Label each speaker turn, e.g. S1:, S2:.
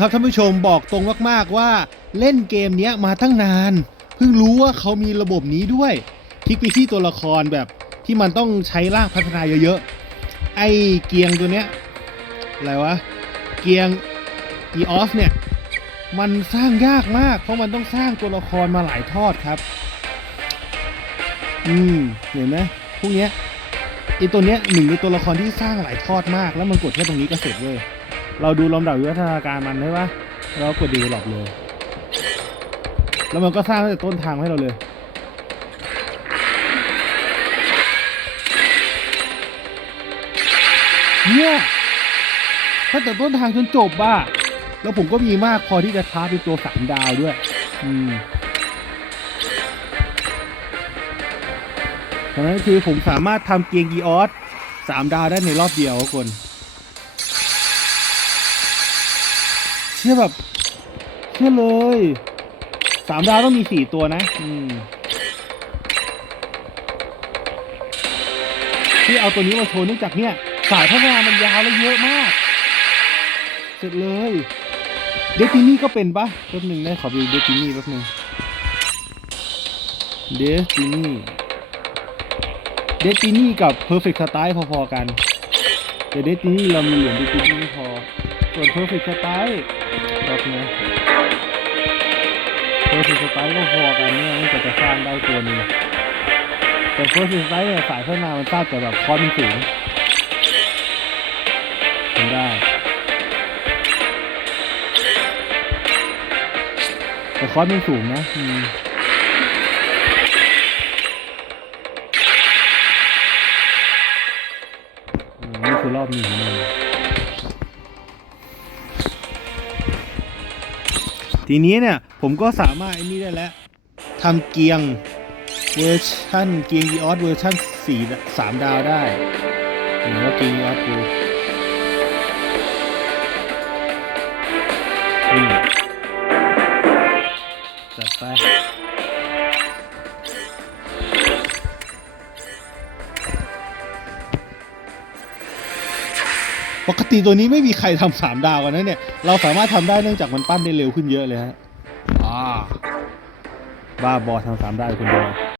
S1: ครับท่านผู้ชมบอกตรงมากๆว่าเล่นเกมเนี้ยมาตั้งนาน เพิ่งรู้ว่าเขามีระบบนี้ด้วยคลิกไปที่ตัวละครแบบที่มันต้องใช้ร่างพัฒนาเยอะๆ ไอ้เกียงตัวเนี้ยอะไรวะ เกียง e o f เนี่ย มันสร้างยากมาก เพราะมันต้องสร้างตัวละครมาหลายทอดครับ อืมเห็นไหมพวกเนี้ยไอตัวเนี้ยหนึ่งในตัวละครที่สร้างหลายทอดมาก แล้วมันกดแค่ตรงนี้ก็เสร็จเลย เราดูลำดับวิวัฒนาการมันใช่ปะเรากดดีหลอกเลย แล้วมันก็สร้างตั้งแต่ต้นทางให้เราเลยเนี่ยตั้งแต่ต้นทางจนจบบ้าแล้วผมก็มีมากพอที่จะท้าเป็นตัวสามดาวด้วย อืมฉะนั้นคือผมสามารถทำเกียงกีออสสามดาวได้ในรอบเดียวทุกคน เชื่อแบบเชื่อเลยสามดาวต้องมีสี่ตัวนะ อืมที่เอาตัวนี้มาโชว์เนื่องจากเนี่ย สายพัฒนามันยาวและเยอะมาก เสร็จเลยเดตินี่ก็เป็นปะแป๊บหนึ่งนะขอดูเดตินี่แป๊บหนึ่งเดตินี่เดตินี่กับเพอร์เฟกต์สไตล์พอๆกัน แต่เดตินี่เรามีเหรียญเดตินี่ไม่พอ ส่วนเพอร์เฟกต์สไตล์แบบนี้เพอร์เฟกต์สไตล์ก็พอกันเนี่ยมันก็จะสร้างได้ตัวนึงแต่เพอร์เฟกต์สไตล์เนี่ยสายพัฒนามันสร้างแต่แบบคอสมันสูงทำได้แต่คอสมันสูงนะอืมอืมนี่คือรอบหนึ่ง ทีนี้เนี่ยผมก็สามารถไอ้นี่ได้แล้วทำเกียงเวอร์ชันเกียงดีออสเวอร์ชันสี่สามดาวได้เห็นว่าเกียงดีออสดูจัดไป ปกติตัวนี้ไม่มีใครทำสามดาวกันนะเนี่ย เราสามารถทำได้เนื่องจากมันปั้นได้เร็วขึ้นเยอะเลยฮะอ่าบ้าบอทำสามดาวคนเดียว